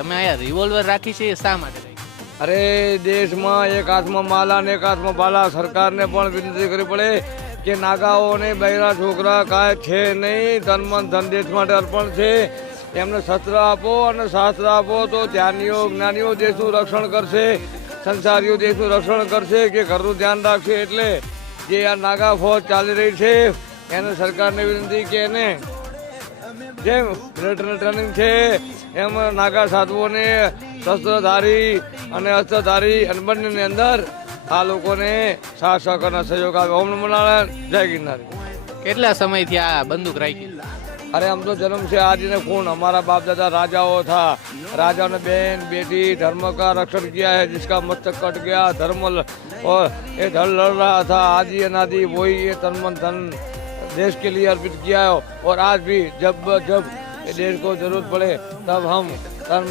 તમે અહીંયા રિવોલ્વર રાખી છે એ શા માટે રાખી? અરે દેશમાં એક હાથમાં માલા ને એક હાથમાં બાલા. સરકારને પણ વિનંતી કરવી પડે કે નાગાઓને બૈરા છોકરા કાંઈ છે નહીં, તન મન ધન દેશ માટે અર્પણ છે. એમને શસ્ત્ર આપો અને શાસ્ત્ર આપો તો જ્ઞાનીઓ જ્ઞાનીઓ દેશનું રક્ષણ કરશે, સંસારીઓ દેશનું રક્ષણ કરશે, કે ઘરનું ધ્યાન રાખશે. એટલે જે આ નાગા ફોજ ચાલી રહી છે એને સરકારને વિનંતી કે એને જેમ મિલિટરી ટ્રેનિંગ છે એમ નાગા સાધુઓને શસ્ત્રધારી અને અસ્ત્રધારી અને બંનેની અંદર આ લોકોને સાથ સહકારનો સહયોગ આવે. ઓમ નમો નારાયણ, જય ગિરનારી. કેટલા સમયથી આ બંદૂક રાખી? અરે हम तो जन्म से आज ने खून हमारा बाप दादा राजाओं था. राजा ने बहन बेटी धर्म का रक्षण किया है. जिसका मस्तक कट गया धर्म और ये धड़ लड़ रहा था आदि अनादि वही ये तन मन धन देश के लिए अर्पित किया है. और आज भी जब जब ये देश को जरूरत पड़े तब हम तन